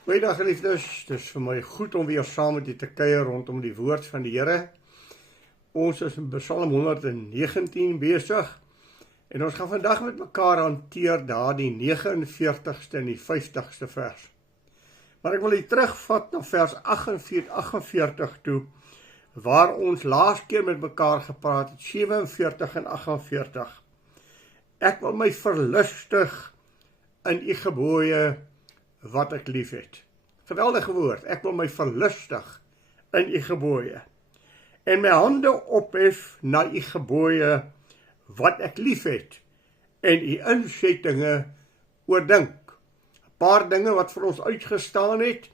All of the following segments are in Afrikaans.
Goeiedag geliefdes, het is vir my goed om weer saam met u te kuier rondom die woord van die Here. Ons is in Psalm 119 besig en ons gaan vandag met mekaar hanteer daardie 49ste en die 50ste vers. Maar ek wil u terugvat na vers 48 toe, waar ons laas keer met mekaar gepraat het, 47 en 48. Ek wil my verlustig in u gebooie wat ek lief het. Geweldige woord, ek wil my verlustig in u gebooie. En my hande ophef na u gebooie wat ek lief het, en u insettinge oordink. 'n Paar dinge wat vir ons uitgestaan het.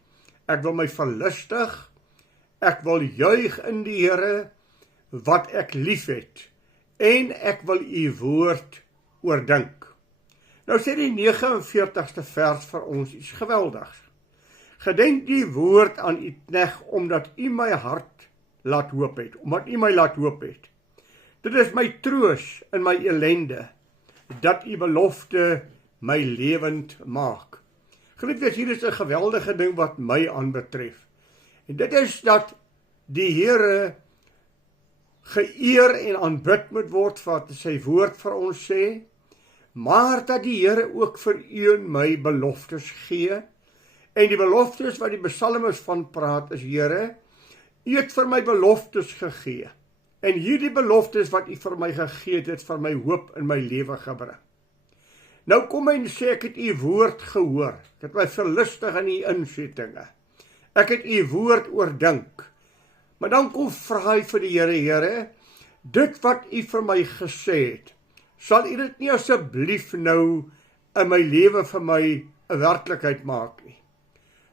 Ek wil my verlustig, ek wil juig in die Here wat ek lief het, en ek wil u woord oordink. Nou sê die 49ste vers vir ons iets geweldigs. Gedenk die woord aan u knegt, omdat u my hart laat hoop het, omdat u my laat hoop het. Dit is my troos in my ellende, dat u belofte my lewend maak. Geliefdes, hier is 'n geweldige ding wat my aanbetref. En dit is dat die Here geëer en aanbid moet word wat sy woord vir ons sê, maar dat die Here ook vir u en my beloftes gee. En die beloftes wat die psalmis van praat is, Here, u het vir my beloftes gegee. En hierdie beloftes wat u vir my gegee het vir my hoop in my lewe gebring. Nou kom hy en sê, ek het u woord gehoor. Ek het my verlustig in u insettinge. Ek het u woord oordink. Maar dan kom vra hy vir die Here, Here, dit wat u vir my gesê het, sal u dit nie asseblief nou in my lewe vir my 'n werklikheid maak nie?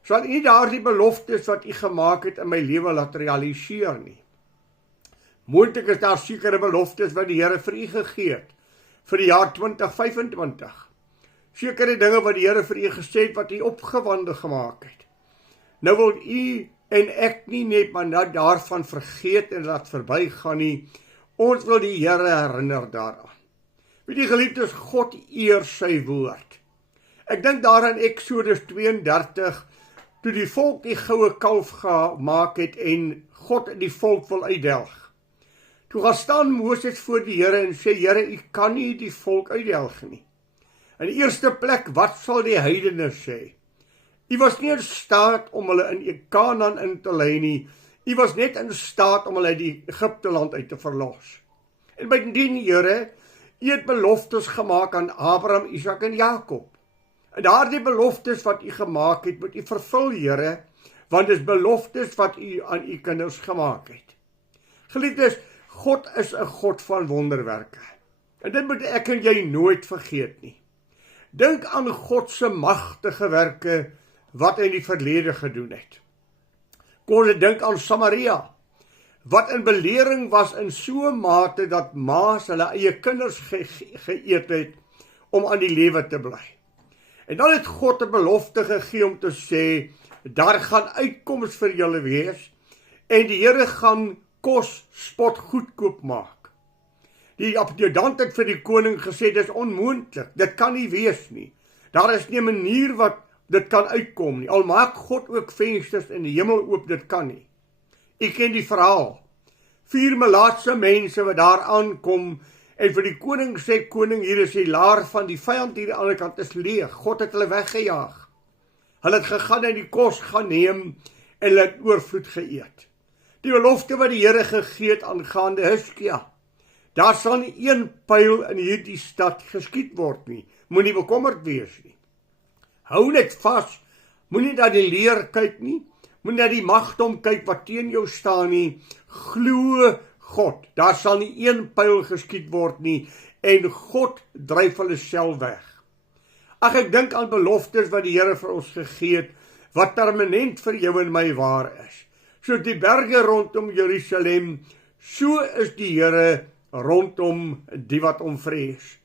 Sal u nie daardie beloftes wat u gemaak het in my lewe laat realiseer nie? Moontlik is daar sekere beloftes wat die Here vir u gegee het vir die jaar 2025. Sekere dinge wat die Here vir u gesê het wat u opgewonde gemaak het. Nou wil u en ek nie net maar nou daarvan vergeet en laat verbygaan nie. Ons wil die Here herinner daaraan. Weet jy geliefdes, God eer sy woord. Ek dink daaraan Eksodus 32, toe die volk die goue kalf gemaak het en God die volk wil uitdelg. Toe gaan staan Moses voor die Here en sê, Here, u kan nie die volk uitdelg nie. In die eerste plek, wat sal die heidene sê? U was nie in staat om hulle in Kanaan in te lei nie. U was net in staat om hulle uit die Egipte land uit te verlos. En bydien, Here, u het beloftes gemaak aan Abraham, Isak en Jakob. En daardie beloftes wat u gemaak het, moet u vervul, Here, want dit is beloftes wat u aan u kinders gemaak het. Geliefdes, God is 'n God van wonderwerke. En dit moet ek en jy nooit vergeet nie. Dink aan God se magtige werke wat hy in die verlede gedoen het. Kom ons dink aan Samaria, wat in belering was in so 'n mate dat ma's hulle eie kinders geëet het om aan die lewe te bly. En dan het God 'n belofte gegee om te sê, daar gaan uitkoms vir julle wees, en die Here gaan kos spot goedkoop maak. Die adjutant het vir die koning gesê, dit is onmoontlik, dit kan nie wees nie. Daar is nie 'n manier wat dit kan uitkom nie. Al maak God ook vensters in die hemel oop, dit kan nie. U ken die verhaal. 4 melaatse mense wat daar aankom en vir die koning sê, koning, hier is die laar van die vyand hier aan die ander kant is leeg. God het hulle weggejaag. Hulle het gegaan en die kos gaan neem en hulle het oorvloed geëet. Die belofte wat die Here gegee het aangaande Hizkia, daar sal nie een pyl in hierdie stad geskiet word nie. Moenie bekommerd wees nie. Hou net vas, moenie na die leer kyk nie, moenie na die magdom kyk wat teen jou staan nie. Glo God, daar sal nie een pyl geskiet word nie, en God dryf hulle self weg. Ag, ek dink aan beloftes wat die Here vir ons gegee het, wat permanent vir jou en my waar is. So die berge rondom Jerusalem, so is die Here rondom die wat hom vrees.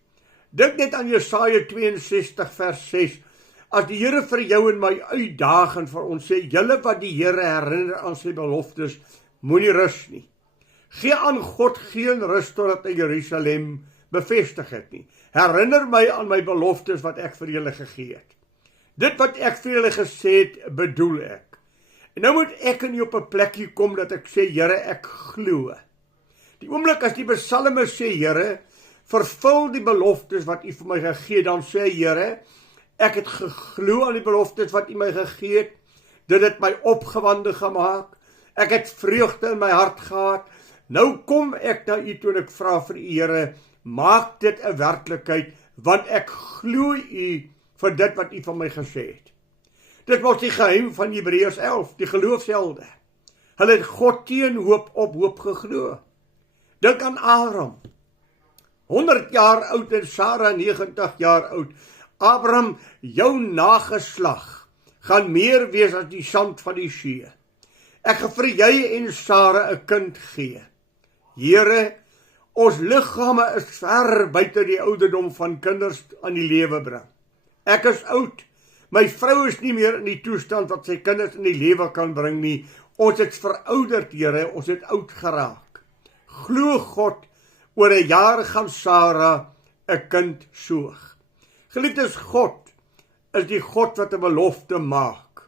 Dink net aan Jesaja 62 vers 6, as die Here vir jou en my uitdaag en vir ons sê, julle wat die Here herinner aan sy beloftes, moenie rus nie. Gee aan God geen rus totdat hy Jerusalem bevestig het nie. Herinner my aan my beloftes wat ek vir julle gegee het. Dit wat ek vir julle gesê het, bedoel ek. En nou moet ek in op 'n plekkie kom dat ek sê, Here, ek glo. Die oomblik as die psalme sê, Here, vervul die beloftes wat U vir my gegee het, dan sê Here, ek het geglo aan die beloftes wat U my gegee het, dit het my opgewonde gemaak, ek het vreugde in my hart gehad, nou kom ek na U toe en ek vra vir U, Here, maak dit 'n werklikheid, want ek glo U vir dit wat U van my gesê het. Dit was die geheim van Hebreërs 11, die geloofshelde. Hulle het God teen hoop op hoop geglo. Dink aan Abraham, 100 jaar oud en Sara 90 jaar oud. Abraham, jou nageslag gaan meer wees as die sand van die see. Ek gaan vir jy en Sara 'n kind gee. Here, ons liggame is ver buite die ouderdom van kinders aan die lewe bring. Ek is oud. My vrou is nie meer in die toestand wat sy kinders in die lewe kan bring nie. Ons het verouderd, Here, ons het oud geraak. Glo God, oor 'n jaar gaan Sara 'n kind soog. Geliefdes, God is die God wat 'n belofte maak.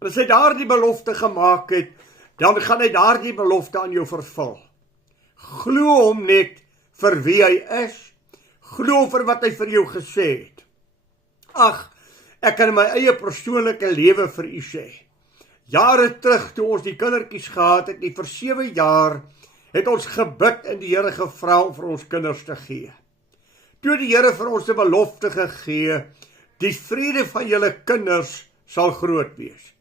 En as hy daardie belofte gemaak het, dan gaan hy daardie belofte aan jou vervul. Glo hom net vir wie hy is. Glo vir wat hy vir jou gesê het. Ag, ek kan in my eie persoonlike lewe vir u sê. Jare terug, toe ons die kindertjies gehad het, vir 7 jaar, het ons gebid en die Here gevra om vir ons kinders te gee. Toe die Here vir ons 'n belofte gegee, die vrede van julle kinders sal groot wees.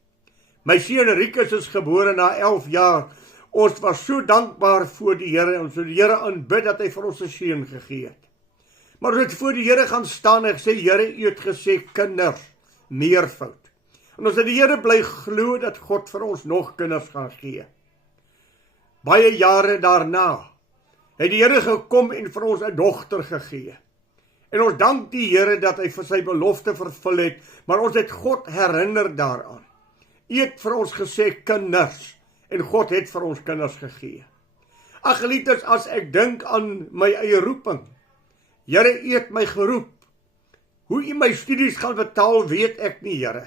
My seun Rikus is gebore na 11 jaar. Ons was so dankbaar voor die Here, ons het die Here aanbid dat hy vir ons 'n seun gegee het. Maar ons het voor die Here gaan staan en gesê, Here, u het gesê kinders, meervoud. En ons het die Here bly glo dat God vir ons nog kinders gaan gee. Baie jare daarna het die Here gekom en vir ons 'n dogter gegee. En ons dank die Here dat hy vir sy belofte vervul het, maar ons het God herinner daaraan. U het vir ons gesê kinders, en God het vir ons kinders gegee. Ag geliefdes, as ek dink aan my eie roeping, Here, u het my geroep. Hoe u my studies gaan betaal, weet ek nie, Here.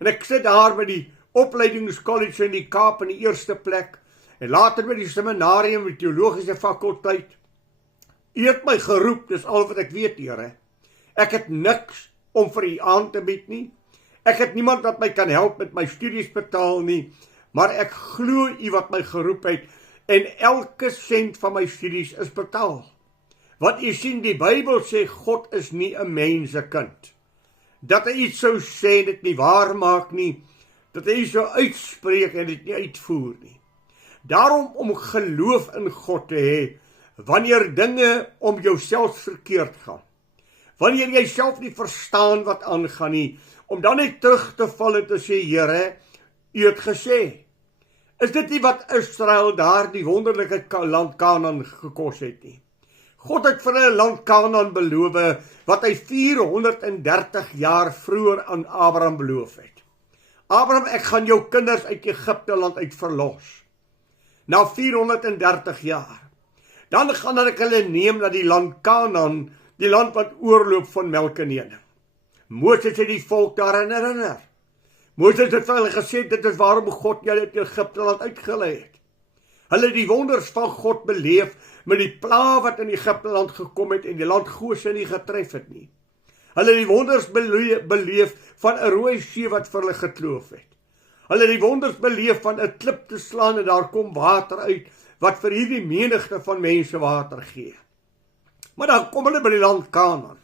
En ek sit daar by die opleidingskollege in die Kaap in die eerste plek, en later by die seminarium met teologiese fakulteit. U het my geroep, dis al wat ek weet, Here. Ek het niks om vir u aan te bied nie. Ek het niemand wat my kan help met my studies betaal nie, maar ek glo u wat my geroep het, en elke sent van my studies is betaal. Want u sien, die Bybel sê, God is nie 'n mensekind. Dat hy iets sou sê, dit nie waar maak nie, dat hy iets sou uitspreek en dit nie uitvoer nie. Daarom om geloof in God te hê, wanneer dinge om jouself verkeerd gaan, wanneer jy self nie verstaan wat aangaan nie, om dan net terug te val en te sê, Here, u het gesê. Is dit nie wat Israel daar die wonderlike land Kanaan gekos het nie? God het vir hulle land Kanaan beloof, wat hy 430 jaar vroeër aan Abraham beloof het. Abraham, ek gaan jou kinders uit Egipte land uit verlos. Na 430 jaar. Dan gaan ek hulle neem na die land Kanaan, die land wat oorloop van melk en honing. Moses het die volk daaraan herinner. Moses het vir hulle gesê, dit is waarom God julle uit Egipte land uitgelei het. Hulle die wonders van God beleef met die pla wat in Egipte land gekom het en die land Goshen nie getref het nie. Hulle die wonders beleef van 'n rooi see wat vir hulle gekloof het. Hulle die wonders beleef van 'n klip te slaan en daar kom water uit wat vir hierdie menigte van mense water gee. Maar dan kom hulle by die land Kanaan.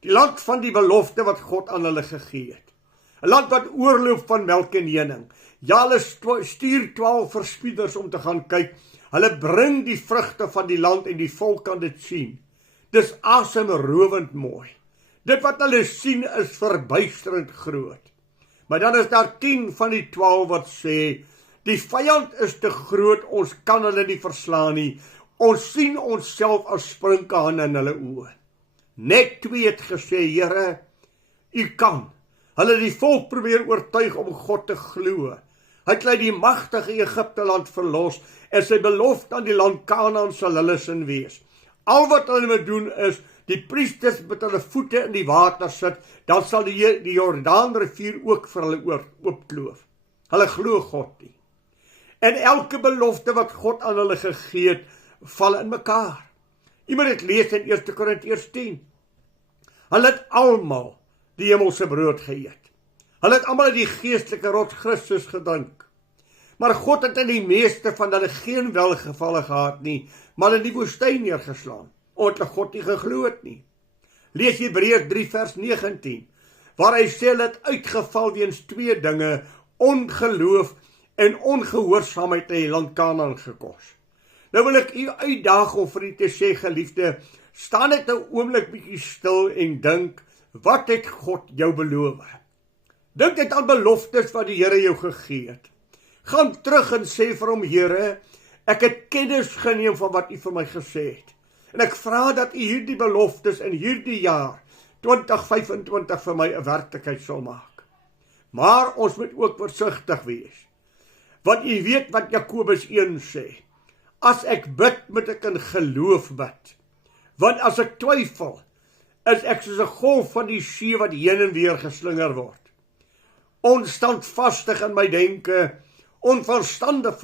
Die land van die belofte wat God aan hulle gegee het. 'n Land wat oorloop van melk en honing. Ja, hulle stuur 12 verspieders om te gaan kyk. Hulle bring die vrugte van die land en die volk kan dit sien. Dis asemrowend mooi. Dit wat hulle sien is verbuisterend groot. Maar dan is daar 10 van die 12 wat sê, die vyand is te groot, ons kan hulle nie verslaan nie. Ons sien onsself as sprinkane in hulle oë. Net 2 het gesê, Here, u kan. Hulle die volk probeer oortuig om God te glo. Hy het die magtige Egipte land verlos en sy belofte aan die land Kanaan sal hulle sin wees. Al wat hulle moet doen is die priesters met hulle voete in die water sit, dan sal die Jordaanrivier ook vir hulle oopkloof. Hulle glo God nie. En elke belofte wat God aan hulle gegee het, val in mekaar. Iemand het lees in 1 Korintiërs 10. Hulle het almal die hemelse brood geëet. Hulle het almal die geestelike rots Christus gedrink. Maar God het in die meeste van hulle geen welgevalle gehad nie, maar in die woestyn neergeslaan, omdat God nie geglo het nie. Lees Hebreërs 3 vers 19, waar hy sê hulle het uitgeval weens 2 dinge, ongeloof en ongehoorsaamheid in die land Kanaan gekos. Nou wil ek u uitdaag om vir u te sê, geliefde, staan net 'n oomblik bietjie stil en dink, wat het God jou beloof? Dink net aan beloftes wat die Here jou gegee het. Gaan terug en sê vir hom, Here, ek het kennis geneem van wat u vir my gesê het. En ek vra dat u hierdie beloftes in hierdie jaar, 2025, vir my 'n werklikheid sal maak. Maar ons moet ook versigtig wees. Want u weet wat Jakobus 1 sê. As ek bid, moet ek in geloof bid. Want as ek twyfel, is ek soos 'n golf van die see wat heen en weer geslinger word. Onstandvastig in my denke, onverstandig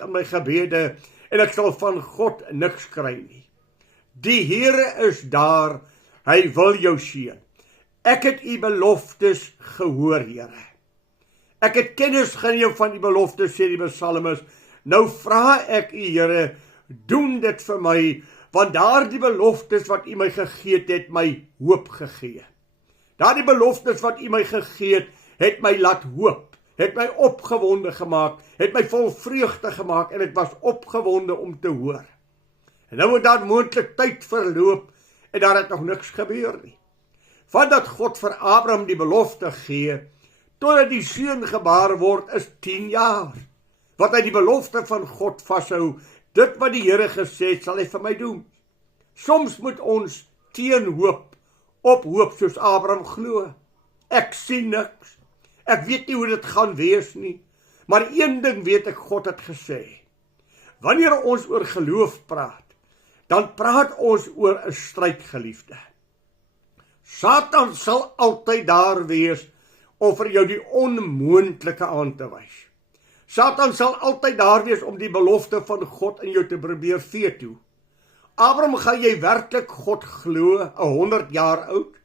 in my gebede, en ek sal van God niks kry nie. Die Here is daar, hy wil jou seën. Ek het u beloftes gehoor, Here. Ek het kennis geneem van die beloftes, sê die psalmis. Nou vra ek u, Here, doen dit vir my, want daardie beloftes wat u my gegee het my hoop gegee. Daardie beloftes wat u my gegee het my laat hoop, het my opgewonde gemaak, het my vol vreugde gemaak, en ek was opgewonde om te hoor. En nou het daar moontlik tyd verloop, en daar het nog niks gebeur nie. Vandat God vir Abraham die belofte gee, totdat die seun gebaar word, is 10 jaar. Wat hy die belofte van God vashou, dit wat die Here gesê het, sal hy vir my doen. Soms moet ons teen hoop, op hoop soos Abraham glo. Ek sien niks. Ek weet nie hoe dit gaan wees nie. Maar een ding weet ek, God het gesê. Wanneer ons oor geloof praat, dan praat ons oor 'n stryd, geliefde. Satan sal altyd daar wees om vir jou die onmoontlike aan te wys. Satan sal altyd daar wees om die belofte van God in jou te probeer veto. Abraham, gaan jy werklik God glo, 100 jaar oud?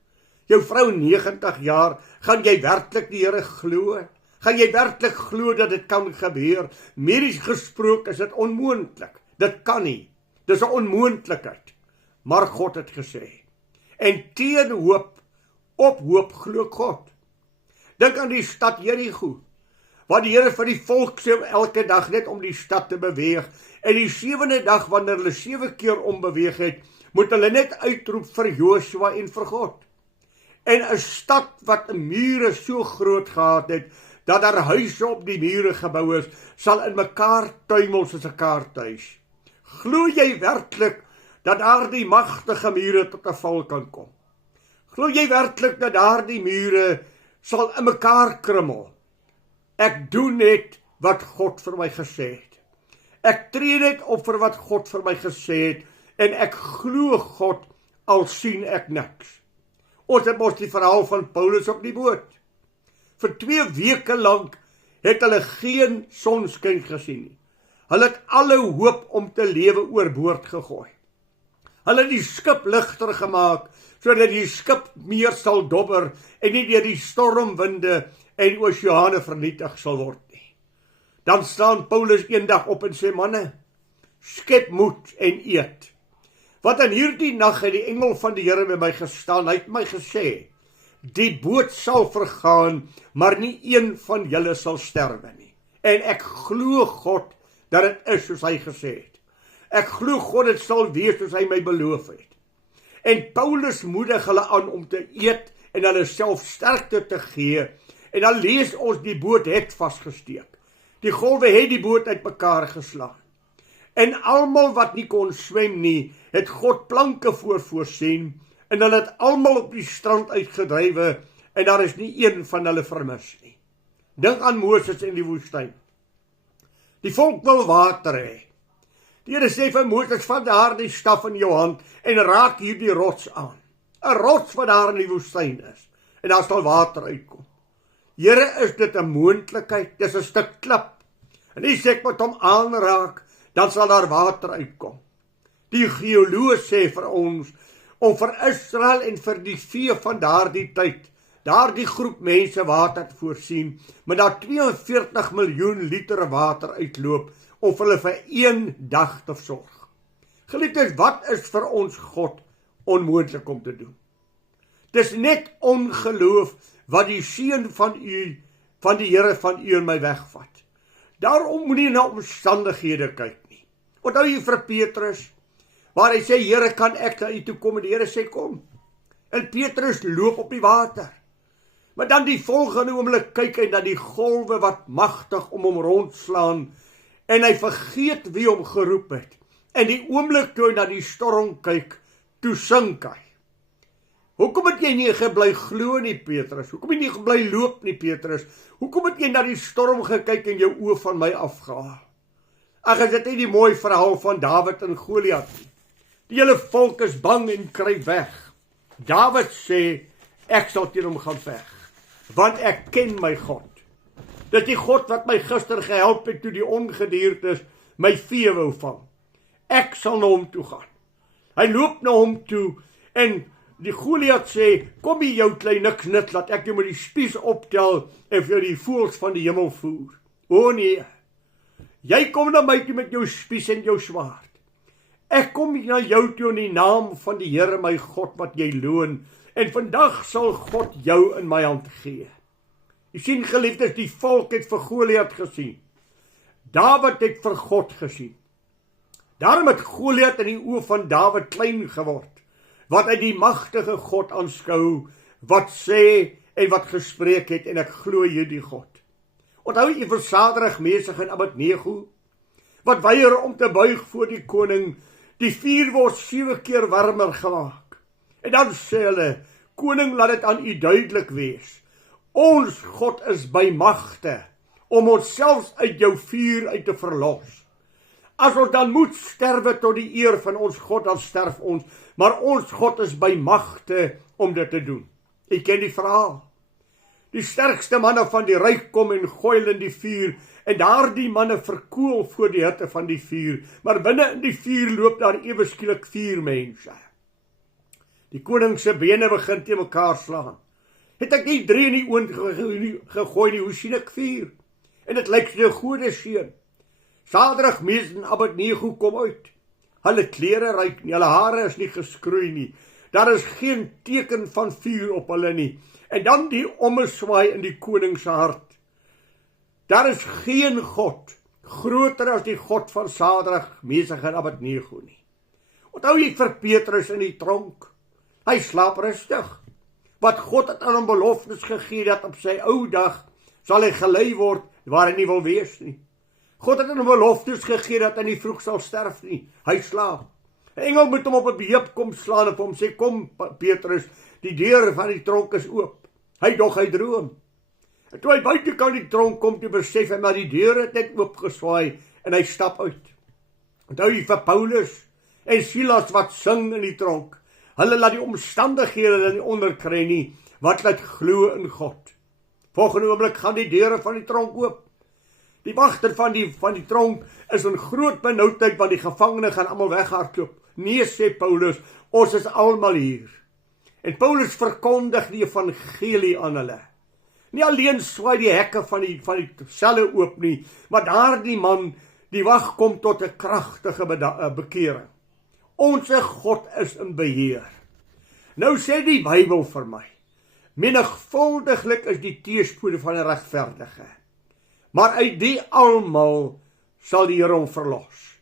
Jou vrou 90 jaar, gaan jy werklik die Here glo? Gaan jy werklik glo dat dit kan gebeur? Medies gesproke is dit onmoontlik. Dit kan nie. Dis 'n onmoontlikheid. Maar God het gesê. En teen hoop, op hoop glo God. Dink aan die stad Jerigo, wat die Here vir die volk sê elke dag net om die stad te beweeg. En die 7de dag, wanneer hulle 7 keer ombeweeg het, moet hulle net uitroep vir Joshua en vir God. En 'n stad wat 'n mure so groot gehad het, dat daar huise op die mure gebou is, sal in mekaar tuimel soos 'n kaarthuis. Glo jy werklik dat daardie magtige mure tot 'n val kan kom? Glo jy werklik dat daardie mure sal in mekaar krummel? Ek doen net wat God vir my gesê het. Ek tree net op vir wat God vir my gesê het, en ek glo God, al sien ek niks. Ons het mos die verhaal van Paulus op die boot. Vir 2 weke lank het hulle geen sonskyn gesien nie. Hulle het alle hoop om te lewe oorboord gegooi. Hulle het die skip ligter gemaak, sodat die skip meer sal dobber, en nie deur die stormwinde en die oseane vernietig sal word nie. Dan staan Paulus eendag op en sê, manne, skep moed en eet. Want in hierdie nag het die engel van die Here by my gestaan, hy het my gesê, die boot sal vergaan, maar nie een van julle sal sterwe nie. En ek glo God, dat dit is soos hy gesê het. Ek glo God, dit sal wees soos hy my beloof het. En Paulus moedig hulle aan om te eet, en hulle self sterkte te gee, en dan lees ons, die boot het vasgesteek. Die golwe het die boot uit mekaar geslaan. En almal wat nie kon swem nie, het God planke voorsien, en hulle het almal op die strand uitgedrywe, en daar is nie een van hulle vermis nie. Dink aan Moses in die woestyn. Die volk wil water hê. Die Here sê vir Moses, vat daardie staf in jou hand en raak hierdie rots aan. 'n Rots wat daar in die woestyn is. En daar sal water uitkom. Here, is dit 'n moontlikheid? Dis 'n stuk klip. En as ek met hom aanraak, dan sal daar water uitkom. Die geoloog sê vir ons, om vir Israel en vir die vee van daardie tyd, daardie groep mense water te voorsien, met daar 42 miljoen liter water uitloop, om hulle vir 1 dag te sorg. Geliefdes, wat is vir ons God onmoontlik om te doen? Dis net ongeloof wat die seën van die Here van u en my wegvat. Daarom moenie na omstandighede kyk nie. Onthou jy vir Petrus, waar hy sê, Here, kan ek na u toe kom? En die Here sê, kom. En Petrus loop op die water. Maar dan die volgende oomblik kyk hy na die golwe wat magtig om hom rondslaan, en hy vergeet wie hom geroep het. En die oomblik toe hy na die storm kyk, toe sink hy. Hoekom het jy nie gebly glo nie, Petrus? Hoekom het jy nie gebly loop nie, Petrus? Hoekom het jy na die storm gekyk en jou oë van my afgehaal? Ag, is dit nie die mooi verhaal van Dawid en Goliat nie? Die hele volk is bang en kruip weg. Dawid sê, ek sal teen hom gaan veg, want ek ken my God. Dit is die God wat my gister gehelp het toe die ongediertes my vee wou vang. Ek sal na hom toe gaan. Hy loop na hom toe en die Goliat sê, kom hier jou klein niks, laat ek jou met die spies optel en vir jou die voëls van die hemel voer. O nee, jy kom na my toe met jou spies en jou swaard. Ek kom na jou toe in die naam van die Here my God wat jy loon, en vandag sal God jou in my hand gee. Jy sien, geliefdes, die volk het vir Goliat gesien. Dawid het vir God gesien. Daarom het Goliat in die oë van Dawid klein geword, wat hy die magtige God aanskou, wat sê en wat gespreek het, en ek glo hierdie God. Onthou jy vir Sadrag, Mesach en Abednego, wat weier om te buig voor die koning, die vuur word 7 keer warmer gemaak. En dan sê hulle, koning, laat dit aan u duidelik wees. Ons God is by magte, om ons selfs uit jou vuur uit te verlos. As ons dan moet sterwe tot die eer van ons God, dan sterf ons, maar ons God is by magte om dit te doen. Ek ken die verhaal. Die sterkste manne van die ryk kom en gooi hulle in die vuur, en daardie manne verkoel voor die hitte van die vuur, maar binne in die vuur loop daar ewe skielik 4 mense. Die koning se bene begin te mekaar slaan. Het ek nie 3 in die oond gegooi nie, hoe sien ek 4? En dit lyk so 'n godeseun. Sadrag, Mesach en Abednego kom uit. Hulle klere ryk nie, hulle hare is nie geskroei nie. Daar is geen teken van vuur op hulle nie. En dan die ommeswaai in die koning se hart. Daar is geen God groter as die God van Sadrag, Mesach en Abednego nie. Onthou jy vir Petrus in die tronk? Hy slaap rustig. Wat God het aan hom beloftes gegee dat op sy ou dag sal hy gelei word waar hy nie wil wees nie. God het aan hom beloftes gegee dat hy nie vroeg sal sterf nie. Hy slaap. 'n Engel moet hom op 'n heup kom slaan en hom sê, kom Petrus, die deur van die tronk is oop. Hy droom. En toe hy buitekant die tronk kom, toe besef hy, maar die deur het net oopgeswaai en hy stap uit. Onthou jy vir Paulus en Silas wat sing in die tronk. Hulle laat die omstandighede hulle nie onderkry nie, wat laat glo in God. Volgende oomblik gaan die deure van die tronk oop. Die wagter van die tronk is in groot benoudheid, want die gevangene gaan almal weghardloop. Nee, sê Paulus, ons is almal hier. En Paulus verkondig die evangelie aan hulle. Nie alleen swaai die hekke van die selle oop nie, maar daardie man, die wag kom tot 'n kragtige bekering. Onse God is in beheer. Nou sê die Bybel vir my, menigvuldiglik is die teëspoede van 'n regverdige, maar uit die almal sal die Here hom verlos.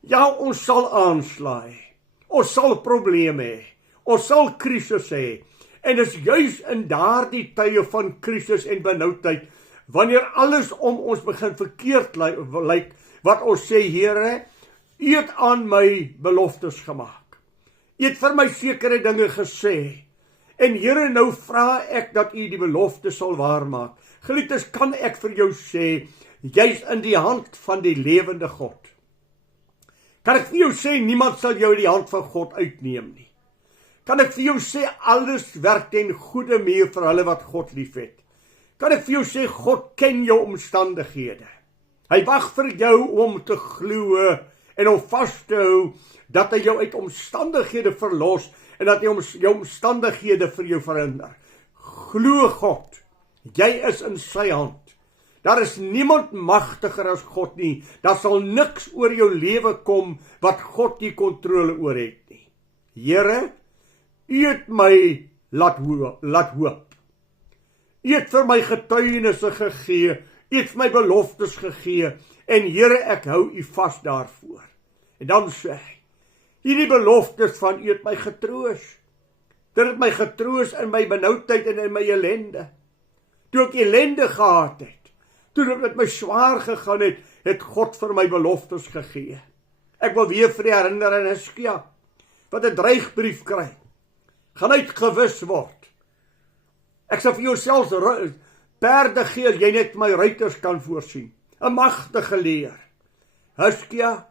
Ja, ons sal aanslaai, ons sal probleme hê, ons sal krisis hê, en is juis in daardie tye van krisis en benoudheid, wanneer alles om ons begin verkeerd lyk, wat ons sê, Here, U het aan my beloftes gemaak. U het vir my sekere dinge gesê, en Here, nou vra ek dat U die belofte sal waarmaak. Geliefdes, kan ek vir jou sê, jy's in die hand van die lewende God. Kan ek vir jou sê, niemand sal jou die hand van God uitneem nie. Kan ek vir jou sê, alles werk ten goeie mee vir hulle wat God liefhet. Kan ek vir jou sê, God ken jou omstandighede. Hy wag vir jou om te glo en om vas te hou dat hy jou uit omstandighede verlos en dat hy jou omstandighede vir jou verander. Glo God, jy is in sy hand. Daar is niemand magtiger as God nie. Daar sal niks oor jou lewe kom wat God nie kontrole oor het nie. Here, U het my laat hoop. U het vir my getuienisse gegee, U het vir my beloftes gegee, en Here, ek hou U vas daarvoor. En dan sê hy, hierdie beloftes van U het my getroos. Dit het my getroos in my benoudheid en in my ellende. Toe ek ellende gehad het, toe dit met my swaar gegaan het, het God vir my beloftes gegee. Ek wil weer vir die herinner aan Hiskia, wat 'n dreigbrief kry. Gaan uitgewis word. Ek sal vir jou selfs perde gee as jy net my ruiters kan voorsien. 'n Magtige leer. Hiskia,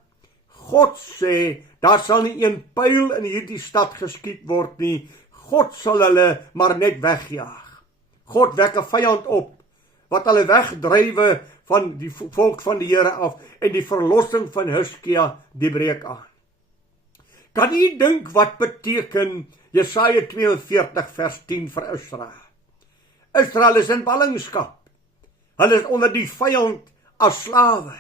God sê, daar sal nie een pyl in hierdie stad geskiet word nie. God sal hulle maar net wegjaag. God wek 'n vyand op, wat hulle wegdrywe van die volk van die Here af, en die verlossing van Hiskia, die breek aan. Kan u dink wat beteken Jesaja 42 vers 10 vir Israel? Israel is in ballingskap. Hulle is onder die vyand as slawe.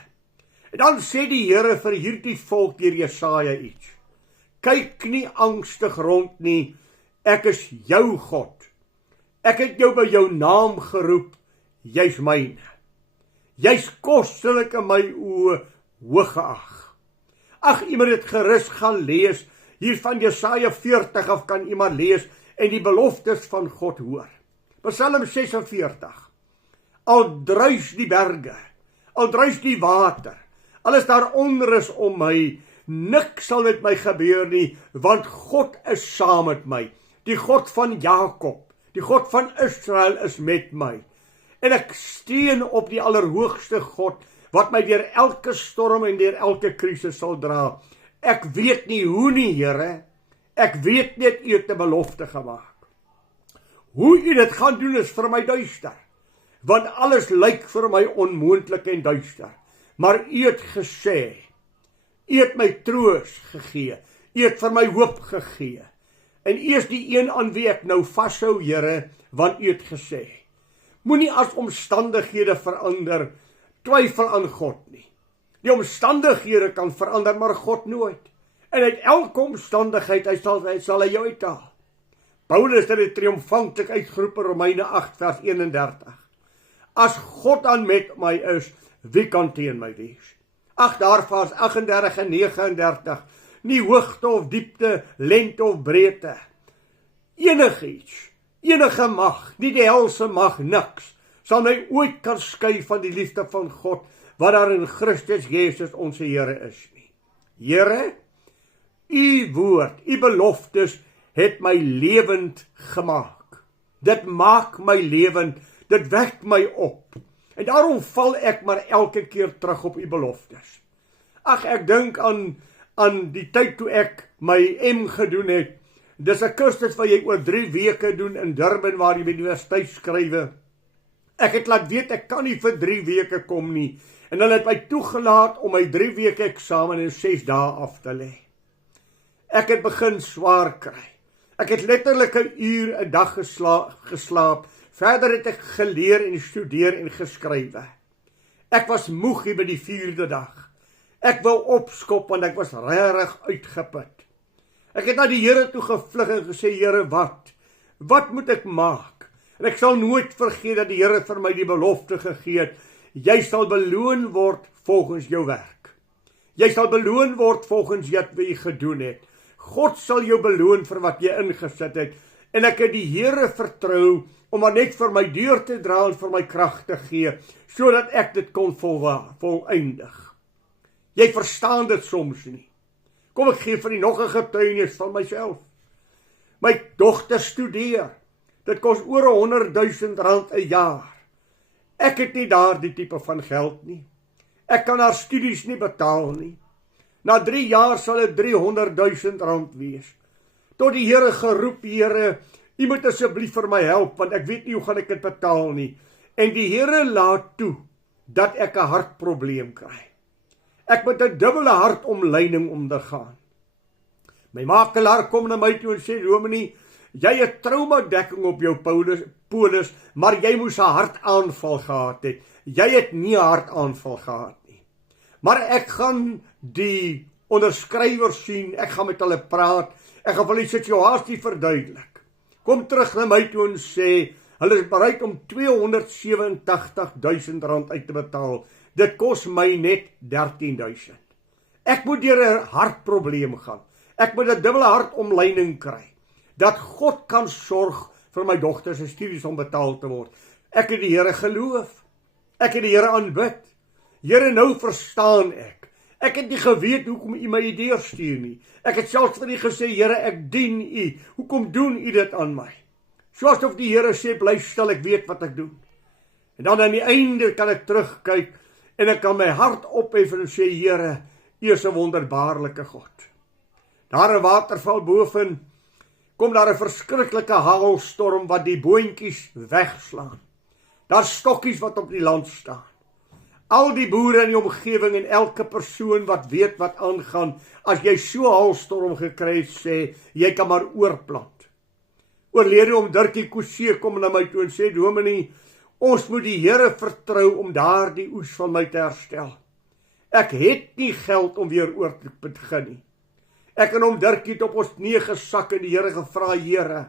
En dan sê die Here vir hierdie volk deur Jesaja iets. Kyk nie angstig rond nie, ek is jou God. Ek het jou by jou naam geroep, jy's myne. Jy's kostelik in my oë hoog geag. Ag, iemand het gerus gaan lees, hier van Jesaja 40 af kan iemand lees, en die beloftes van God hoor. Psalm 46, al druis die berge, al druis die water, al is daar onrus om my, niks sal met my gebeur nie, want God is saam met my. Die God van Jakob, die God van Israel is met my. En ek steun op die allerhoogste God, wat my deur elke storm en deur elke krisis sal dra. Ek weet nie hoe nie, Here, ek weet net U het 'n belofte gemaak. Hoe U dit gaan doen is vir my duister, want alles lyk vir my onmoontlik en duister. Maar U het gesê, U het my troos gegee, U het vir my hoop gegee. En U is die een aan wie ek nou vashou, Here, want U het gesê. Moenie as omstandighede verander, twyfel aan God nie. Die omstandighede kan verander, maar God nooit. En uit elke omstandigheid, hy sal hy jou uithaal. Paulus het dit triomfantlik uitgeroep in Romeine 8 vers 31. As God dan met my is, wie kan teen my wees? Ag, daar vers 38 en 39, nie hoogte of diepte, lengte of breedte, enigiets, enige mag, nie die helse mag, niks, sal my ooit kan skei van die liefde van God, wat daar in Christus Jesus onze Here is nie. Here, U woord, U beloftes het my lewend gemaak. Dit maak my lewend, dit wek my op. En daarom val ek maar elke keer terug op U beloftes. Ag, ek dink aan die tyd toe ek my M gedoen het. Dis 'n kursus wat jy oor 3 weke doen in Durban, waar jy by die universiteit skrywe. Ek het laat weet, ek kan nie vir 3 weke kom nie. En hulle het my toegelaat om my 3 weke eksamen in 6 dae af te lê. Ek het begin swaar kry. Ek het letterlik 'n uur 'n dag geslaap. Verder het ek geleer en studeer en geskrywe. Ek was moeg hier by die 4de dag. Ek wou opskop, want ek was regtig uitgeput. Ek het na die Here toe gevlug en gesê, Here, wat moet ek maak? En ek sal nooit vergeet dat die Here vir my die belofte gegee het, jy sal beloon word volgens jou werk. Jy sal beloon word volgens wat jy gedoen het. God sal jou beloon vir wat jy ingesit het. En ek het die Here vertrou om maar net vir my deur te dra en vir my krag te gee, sodat ek dit kon voleindig. Jy verstaan dit soms nie. Kom, ek gee vir die nog 'n getuienis van myself. My dogter studeer. Dit kos oor R100.000 'n jaar. Ek het nie daardie tipe van geld nie. Ek kan haar studies nie betaal nie. Na 3 jaar sal dit R300.000 wees. Tot die Here geroep, Here, U moet asseblief vir my help, want ek weet nie hoe gaan ek dit betaal nie. En die Here laat toe, dat ek 'n hartprobleem kry. Ek moet 'n dubbele hartomleiding ondergaan. My makelaar kom na my toe en sê, Dominee, jy het traumadekking op jou polis, maar jy moes 'n hartaanval gehad het. Jy het nie 'n hartaanval gehad nie. Maar ek gaan die onderskrywers sien, ek gaan met hulle praat, ek gaan hulle die situasie verduidelik. Kom terug na my toe en sê, hulle is bereid om R287.000 uit te betaal. Dit kos my net R13.000. Ek moet deur 'n hartprobleem gaan. Ek moet 'n dubbele hartomleiding kry. Dat God kan sorg vir my dogter se studies om betaal te word. Ek het die Here geloof. Ek het die Here aanbid. Here, nou verstaan ek. Ek het nie geweet hoekom U my hier deurstuur nie. Ek het selfs vir U gesê, Here, ek dien U. Hoekom doen U dit aan my? Soos of die Here sê, bly stil, ek weet wat ek doen. En dan aan die einde kan ek terugkyk en ek kan my hart ophef en sê, Here, U is 'n wonderbaarlike God. Daar 'n waterval boven, kom daar 'n verskriklike hagelstorm wat die boontjies wegslaan. Daar's stokkies wat op die land staan. Al die boere in die omgewing en elke persoon wat weet wat aangaan, as jy so 'n hagelstorm gekry het, sê, jy kan maar oorplant. Oorlede om Dirkie Kosee kom na my toe en sê, Dominee, ons moet die Here vertrou om daardie oes van my te herstel. Ek het nie geld om weer oor te begin nie. Ek en Dirkie het op ons knieë gesak en die Here gevra, Here,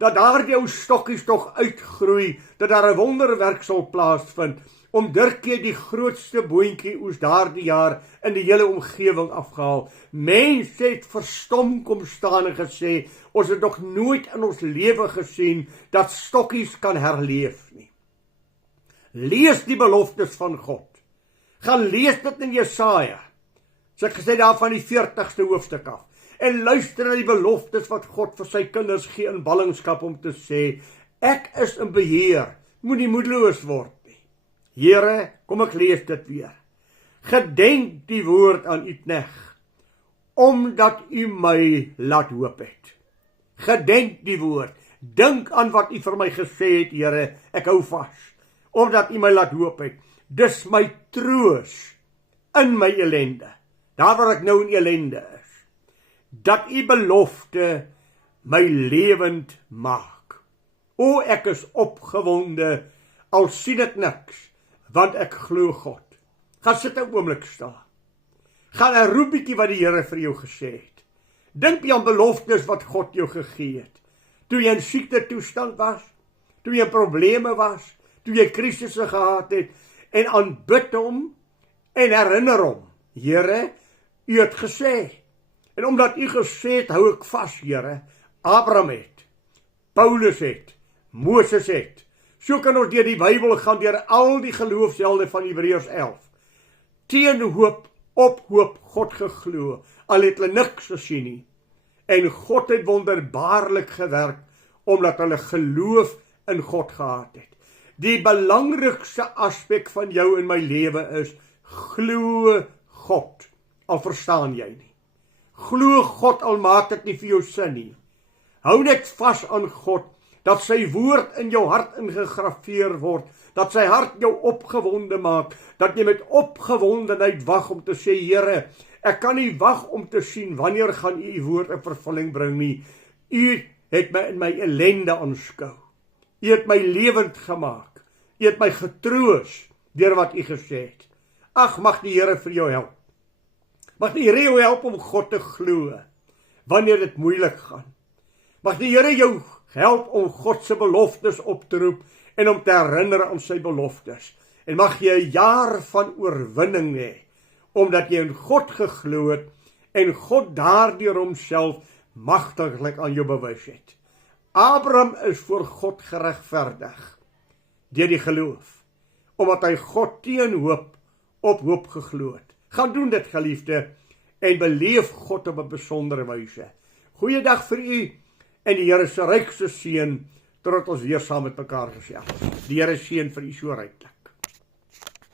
dat daardie ou stokkies tog uitgroei, dat daar 'n wonderwerk sal plaasvind, om Dirkie die grootste boontjie oes daardie jaar in die hele omgewing afgehaal. Mense het verstom kom staan en gesê, ons het nog nooit in ons lewe gesien dat stokkies kan herleef nie. Lees die beloftes van God. Gaan lees dit in Jesaja. So ek gesê daar van die 40ste hoofstuk af. En luister na die beloftes wat God vir sy kinders gee in ballingskap om te sê, ek is in beheer, moenie moedeloos word nie. Here, kom ek lees dit weer. Gedenk die woord aan U knegt, omdat U my laat hoop het. Gedenk die woord, dink aan wat U vir my gesê het, Here, ek hou vas, omdat U my laat hoop het. Dis my troos in my ellende, daar waar ek nou in ellende is, dat U belofte my lewend maak. O, ek is opgewonde, al sien ek niks, want ek glo God. Gaan sit 'n oomblik stil. Gaan 'n roepie wat die Here vir jou gesê het. Dink jy aan beloftes wat God jou gegee het. Toe jy in siekte toestand was, toe jy probleme was, toe jy krisisse gehad het, en aanbid hom en herinner hom. Here, U het gesê. En omdat U gesê het, hou ek vas, Here. Abraham het, Paulus het, Moses het. So kan ons deur die Bybel gaan, deur al die geloofshelde van Hebreërs 11. Teen hoop, op hoop, God geglo, al het hulle niks gesien nie. En God het wonderbaarlik gewerk, omdat hulle geloof in God gehad het. Die belangrikste aspek van jou en my lewe is, glo God, al verstaan jy nie. Glo God, al maak dit nie vir jou sin nie. Hou net vas aan God, dat sy woord in jou hart ingegrafeer word, dat sy hart jou opgewonde maak, dat jy met opgewondenheid wag om te sê, Here, ek kan nie wag om te sien, wanneer gaan U woord in vervulling bring nie. U het my in my ellende aanskou. U het my lewend gemaak. U het my getroos deur wat U gesê het. Ag, mag die Here vir jou help. Mag die Here jou help om God te glo, wanneer dit moeilik gaan. Mag die Here jou help om God se beloftes op te roep en om te herinner aan sy beloftes. En mag jy 'n jaar van oorwinning hê, omdat jy in God geglo het en God daardeur homself magtiglik aan jou bewys het. Abraham is voor God geregverdig deur die geloof, omdat hy God teen hoop op hoop geglo het. Gaan doen dit, geliefde, en beleef God op 'n besondere wyse. Goeiedag vir u en die Here se rykste seën, totdat ons weer saam met mekaar gesels. Die Here seën vir u so ryklik.